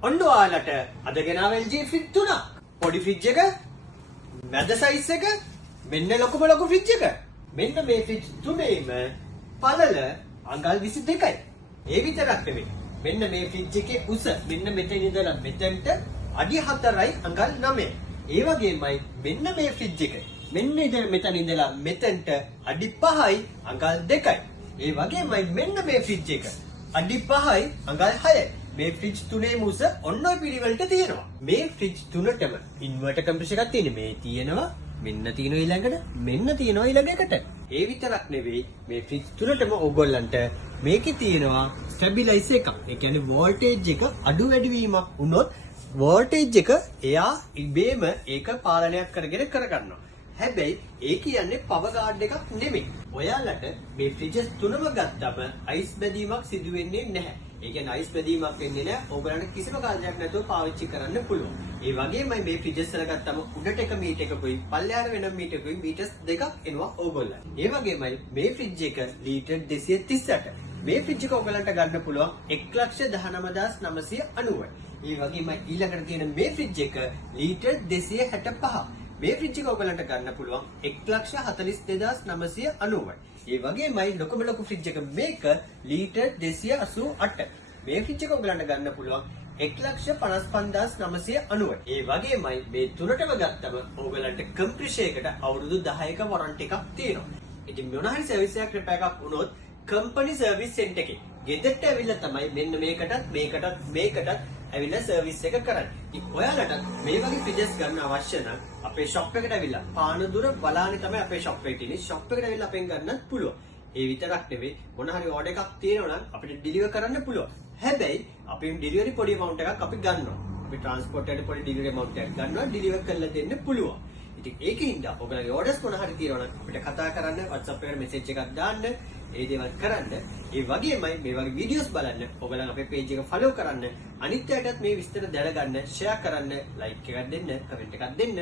ඔන්න ඔයාලට අද ගෙනාව LG ෆ්‍රිජ් තුනක්. පොඩි ෆ්‍රිජ් එක, මැද සයිස් එක, මෙන්න ලොකුම ලොකු ෆ්‍රිජ් එක. මෙන්න මේ ෆ්‍රිජ් තුනේම පළල අඟල් 22යි. ඒ විතරක් නෙමෙයි. මෙන්න මේ ෆ්‍රිජ් එකේ උස මෙන්න මෙතන ඉඳලා මෙතෙන්ට අඩි 4යි අඟල් 9යි. ඒ වගේමයි මෙන්න මේ ෆ්‍රිජ් එක. මෙන්න මෙතන ඉඳලා මෙතෙන්ට අඩි 5යි අඟල් 2යි. ඒ වගේමයි මෙන්න මේ ෆ්‍රිජ් එක. අඩි 5යි අඟල් 6යි. මේ ෆ්‍රිජ් තුනේ මුස ඔන්න ඔය පිළිවෙලට තියෙනවා. මේ ෆ්‍රිජ් තුනටම ඉන්වර්ටර් කම්ප්‍රෙසර් එකක් තියෙන්නේ. මේ තියෙනවා, මෙන්න තියෙනවා ඊළඟට, මෙන්න තියෙනවා ඊළඟ එකට. ඒ විතරක් නෙවෙයි මේ ෆ්‍රිජ් තුනටම ඕගොල්ලන්ට මේකේ තියෙනවා ස්ටැබිලයිසර් එකක්. ඒ කියන්නේ වෝල්ටේජ් එක අඩු වැඩි වීමක් වුණොත් වෝල්ටේජ් එක එයා ඉබේම ඒක පාලනයක් කරගෙන කරගන්නවා. හැබැයි ඒ කියන්නේ පවර් ගාඩ් එකක් නෙමෙයි. ඔයාලට මේ ෆ්‍රිජස් තුනම ගත්තම අයිස් බැදීමක් සිදු වෙන්නේ නැහැ. ඒ කියන්නේ අයිස් බැදීමක් වෙන්නේ නැහැ. ඕගලන්ට කිසිම කාලයක් නැතුව පාවිච්චි කරන්න පුළුවන්. ඒ වගේමයි මේ ෆ්‍රිජස් වල ගත්තම උඩට එක මීටර් එකකුයි පල්ලෙහාට වෙන මීටර් එකකුයි මීටර්ස් දෙකක් එනවා ඕගොල්ලන්ට. ඒ වගේමයි මේ ෆ්‍රිජ් එක ලීටර් 238. මේ ෆ්‍රිජ් එක ඕගලන්ට ගන්න පුළුවන් 1,19,990යි. ඒ වගේමයි ඊළඟට තියෙන මේ ෆ්‍රිජ් එක ලීටර් 265. මේ ෆ්‍රිජ් එක ඔයගලන්ට ගන්න පුළුවන් 1,42,990යි. ඒ වගේමයි ලොකුම ලොකු ෆ්‍රිජ් එක මේක ලීටර් 288. මේ ෆ්‍රිජ් එක ඔයගලන්ට ගන්න පුළුවන් 1,55,990යි. ඒ වගේමයි මේ තුනටම ගත්තම ඔයගලන්ට කම්ප්‍රෙසර් එකට අවුරුදු 10ක වොරන්ටි එකක් තියෙනවා. ඉතින් මොන හරි සර්විස් එකක් රිපෙයාර් එකක් වුණොත් කම්පැනි සර්විස් සෙන්ටර් එකේ ගෙදරට ඇවිල්ලා තමයි මෙන්න මේකටත් ඇවිල්ලා සර්විස් එක කරන්නේ. ඉතින් ඔයාලට මේ වගේ ෆ්‍රිජස් ගන්න අවශ්‍ය නම් අපේ ෂොප් එකට ඇවිල්ලා පානදුර බලානේ තමයි අපේ ෂොප් එකේ තියෙන්නේ. ෂොප් එකට ඇවිල්ලා අපෙන් ගන්නත් පුළුවන්. ඒ විතරක් නෙවෙයි මොන හරි ඕඩර් එකක් තියෙනවා නම් අපිට ඩිලිවර් කරන්න පුළුවන්. හැබැයි අපි ඩිලිවරි පොඩි amount එකක් අපි ගන්නවා. අපි ට්‍රාන්ස්පෝර්ට් එකට පොඩි ඩිලිවරි amount එකක් ගන්නවා ඩිලිවර් කරලා දෙන්න පුළුවන්. ඉතින් ඒකින්ද ඔයගොල්ලෝ ඕඩර්ස් මොන හරි තියෙනවා නම් අපිට කතා කරන්න WhatsApp එකට මෙසේජ් එකක් දාන්න. ඒ දේවල් කරන්න. ඒ වගේමයි මේ වගේ වීඩියෝස් බලන්න ඔයගොල්ලන් අපේ page එක follow කරන්න. අනිත් අයටත් මේ විස්තර දැනගන්න, share කරන්න, like එකක් දෙන්න, comment එකක් දෙන්න.